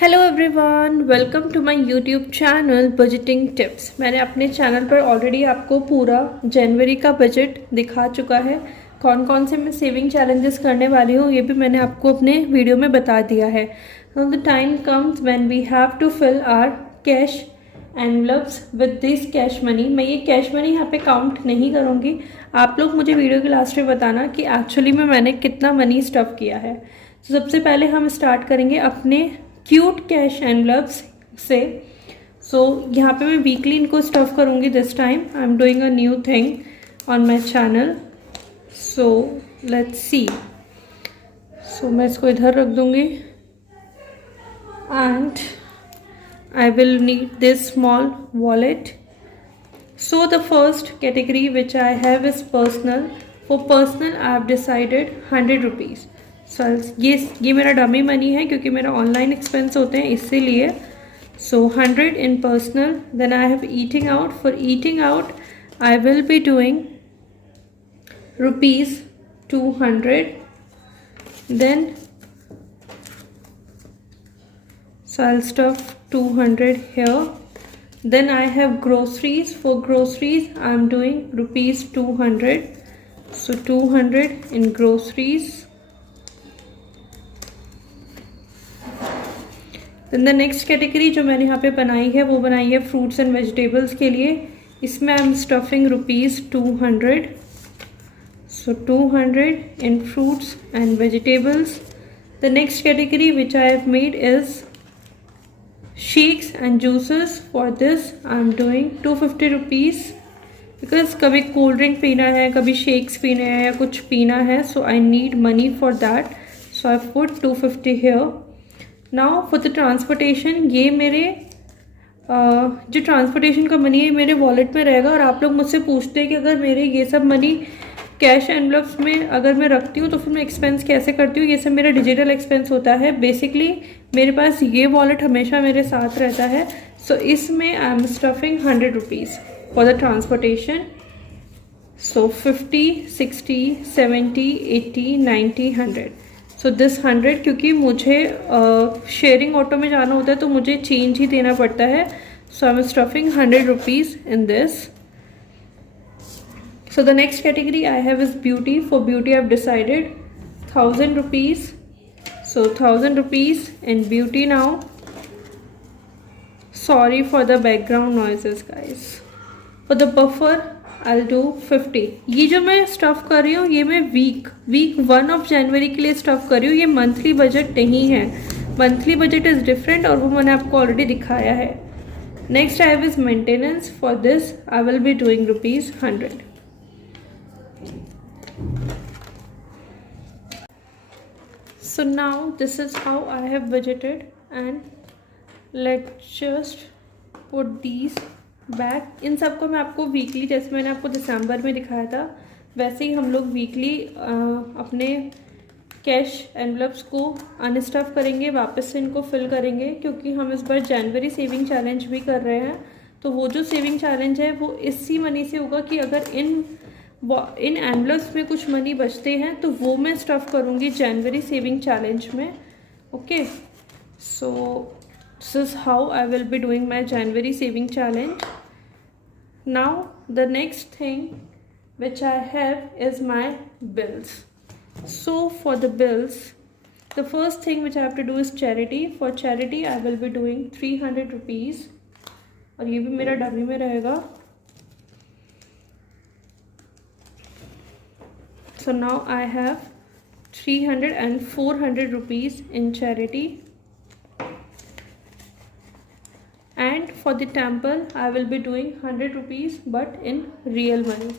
Hello everyone, welcome to my YouTube channel budgeting tips. मैंने अपने चैनल पर ऑलरेडी आपको पूरा जनवरी का बजट दिखा चुका है। कौन कौन से मैं सेविंग चैलेंजेस करने वाली हूँ ये भी मैंने आपको अपने वीडियो में बता दिया है। The time comes when we have to fill our cash envelopes with this cash money. मैं ये कैश मनी यहाँ पे काउंट नहीं करूँगी। आप लोग मुझे वीडियो के लास्ट में बताना कि एक्चुअली में मैंने कितना मनी स्टफ़ किया है। तो सबसे पहले हम स्टार्ट करेंगे अपने क्यूट कैश एनवलप्स से। सो यहाँ पे मैं वीकली इनको स्टफ़ करूँगी। This time I am doing a new thing on my channel. So let's see. So मैं इसको इधर रख दूँगी and I will need this small wallet. So the first category which I have is personal. For personal I have decided 100 rupees. So ये मेरा dummy money है क्योंकि मेरा ऑनलाइन एक्सपेंस होते हैं इसीलिए। So 100 in personal. Then I have eating out. For eating out I will be doing rupees 200. Then so I'll stuff 200 here. Then I have groceries. For groceries I'm doing rupees 200. So 200 in groceries. Then the next category जो मैंने यहाँ पे बनाई है वो बनाई है fruits and vegetables के लिए। इसमें I'm stuffing rupees 200. So 200 in fruits and vegetables. The next category which I have made is shakes and juices. For this I am doing 250 rupees because कभी कोल्ड ड्रिंक पीना है, कभी शेक्स पीने हैं या कुछ पीना है, so I need money for that. So I put 250 here. Now for the transportation, ये मेरे जो ट्रांसपोर्टेशन का मनी है मेरे वॉलेट में रहेगा। और आप लोग मुझसे पूछते हैं कि अगर मेरे ये सब मनी कैश एनवलप्स में अगर मैं रखती हूँ तो फिर मैं एक्सपेंस कैसे करती हूँ। ये सब मेरा डिजिटल एक्सपेंस होता है। बेसिकली मेरे पास ये वॉलेट हमेशा मेरे साथ रहता है। सो इसमें आई am stuffing 100 rupees for the transportation. So 50, 60, 70, 80, 90, 100। So this 100 क्योंकि मुझे शेयरिंग ऑटो में जाना होता है तो मुझे चेंज ही देना पड़ता है। So I am stuffing 100 rupees in this. So the next category I have is beauty. For beauty I have decided 1000 rupees. So 1000 rupees in beauty now. Sorry for the background noises guys. For the buffer I'll do 50. ये जो मैं स्टफ़ कर रही हूँ ये मैं वीक 1 of January के लिए स्टफ़ कर रही हूँ। ये मंथली बजट नहीं है। मंथली बजट इज़ डिफरेंट और वो मैंने आपको ऑलरेडी दिखाया है। Next I have is maintenance. For this I will be doing rupees 100. So now this is how I have budgeted and let's just put these back. इन सब को मैं आपको वीकली, जैसे मैंने आपको दिसंबर में दिखाया था वैसे ही हम लोग वीकली अपने कैश एनवलप्स को अनस्टफ करेंगे, वापस से इनको फिल करेंगे क्योंकि हम इस बार जनवरी सेविंग चैलेंज भी कर रहे हैं। तो वो जो सेविंग चैलेंज है वो इसी मनी से होगा कि अगर इन एनवलप्स में कुछ मनी बचते हैं तो वो मैं स्टफ़ करूँगी जनवरी सेविंग चैलेंज में। Okay, so this is how I will be doing my January saving challenge. Now the next thing which I have is my bills. So for the bills the first thing which I have to do is charity. For charity I will be doing 300 rupees और ये भी मेरा डमी में रहेगा। So now I have 300 and 400 rupees in charity. And for the temple I will be doing 100 rupees but in real money.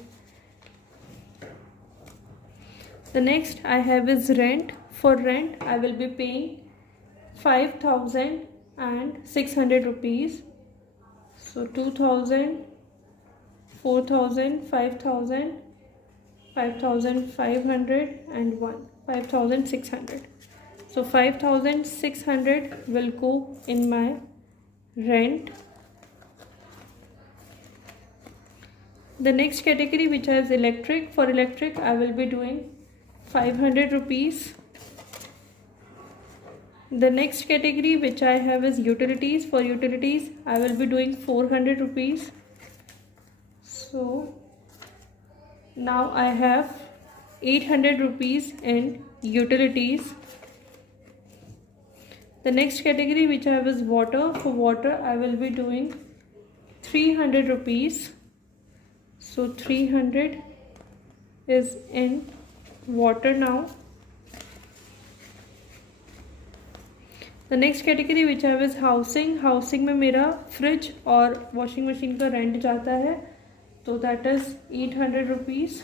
The next I have is rent. For rent I will be paying 5,600 rupees. So 2,000, 4,000, 5,000, 5,500 and 5,600. So 5,600 will go in my rent. The next category which is electric. For electric I will be doing 500 rupees. The next category which I have is utilities. For utilities, I will be doing 400 rupees. So now I have 800 rupees in utilities. The next category which I have is water. For water, I will be doing 300 rupees. So 300 is in water now. The next category which I have is housing. Housing में मेरा फ्रिज और washing machine का रेंट जाता है, तो that is 800 रुपीज़.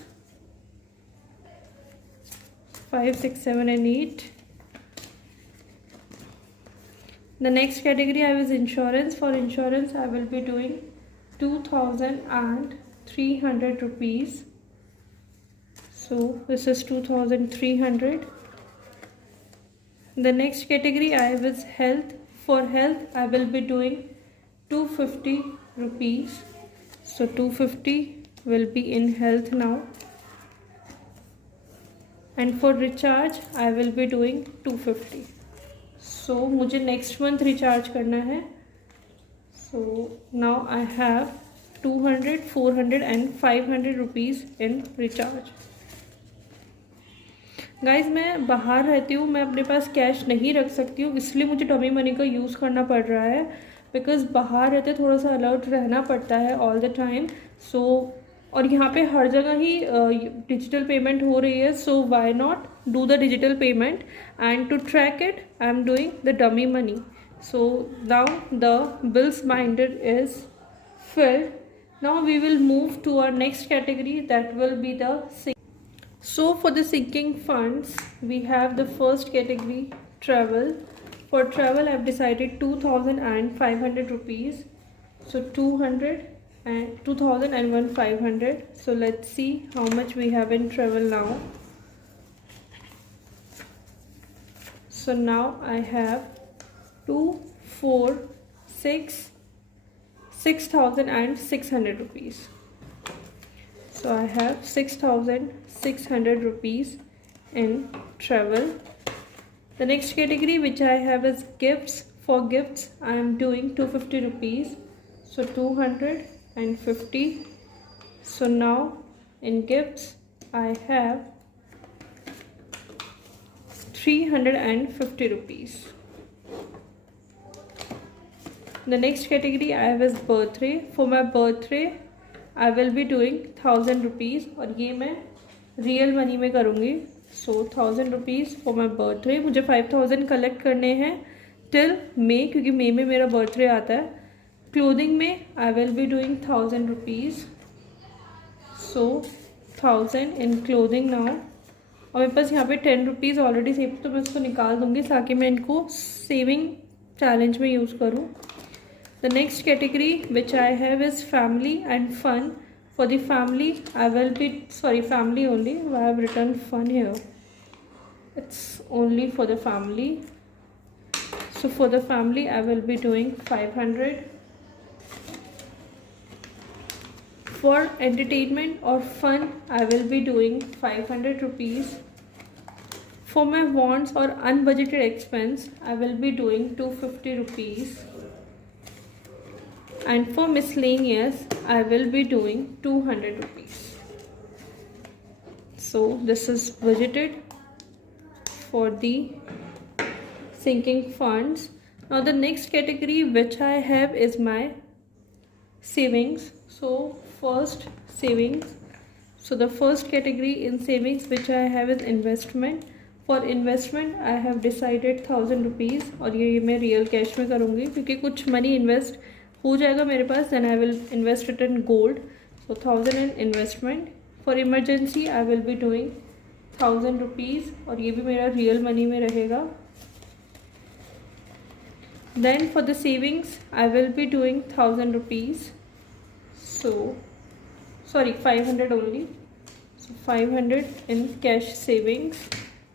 5, 6, 7 and 8. The next category I was insurance. For insurance I will be doing 2300 rupees. So this is 2300. The next category I have is health. For health I will be doing 250 rupees. So 250 will be in health now. And for recharge I will be doing 250. So मुझे next month recharge करना है. So now I have 200, 400 and 500 rupees in recharge. Guys मैं बाहर रहती हूँ, मैं अपने पास कैश नहीं रख सकती हूँ, इसलिए मुझे डमी मनी का यूज़ करना पड़ रहा है. बिकॉज बाहर रहते थोड़ा सा अलर्ट रहना पड़ता है ऑल द टाइम. सो और यहाँ पे हर जगह ही डिजिटल पेमेंट हो रही है. So why not do the digital payment, and to track it I am doing the dummy money. So now the bills binder is filled. Now we will move to our next category, that will be the So for the sinking funds, we have the first category, travel. For travel I have decided 2500 rupees. So 200 and 2000 and 1500. So let's see how much we have in travel now. So now I have 2, 4, 6, 6600 rupees. So I have 6600 rupees in travel. The next category which I have is gifts. For gifts I am doing 250 rupees. So 250. So now in gifts I have 350 rupees. The next category I have is birthday. For my birthday I will be doing 1000 rupees, और ये मैं real money में करूँगी. सो 1000 rupees for my birthday. मुझे 5000 कलेक्ट करने हैं टिल मे, क्योंकि मे में मेरा बर्थडे आता है. क्लोथिंग में आई will be doing 1000 rupees. So 1000 in clothing now. और मेरे पास यहाँ पे 10 रुपीज़ ऑलरेडी सेव, तो मैं इसको निकाल दूँगी ताकि मैं इनको सेविंग चैलेंज में यूज़ करूँ. The next category which I have is family and fun. For the family I will be, family only. I have written fun here. It's only for the family. So for the family I will be doing 500. For entertainment or fun I will be doing 500 rupees. For my wants or unbudgeted expense I will be doing 250 rupees. And for miscellaneous I will be doing 200 rupees. So this is budgeted for the sinking funds. Now the next category which I have is my savings. So first savings. So the first category in savings which I have is investment. For investment I have decided 1000 rupees, और ये मैं real cash में करूँगी क्योंकि कुछ money invest हो जाएगा मेरे पास. Then I will invest it in gold. So 1000 in investment. For emergency I will be doing 1000 rupees, और ये भी मेरा रियल मनी में रहेगा. Then for the savings I will be doing 1000 rupees. So 500 only. So 500 in cash savings.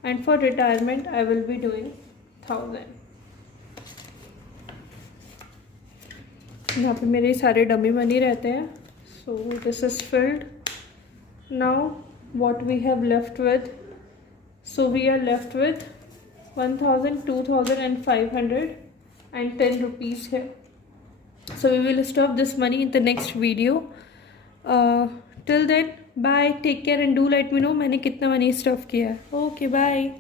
And for retirement I will be doing 1000. यहाँ पे मेरे सारे डमी मनी रहते हैं. So this is field. Now what we have left with. So we are left with 1000, 2000 and 510 rupees here. So we will stop this money in the next video. Till then, bye, take care and do let me know मैंने कितना money stuff किया. Okay, bye.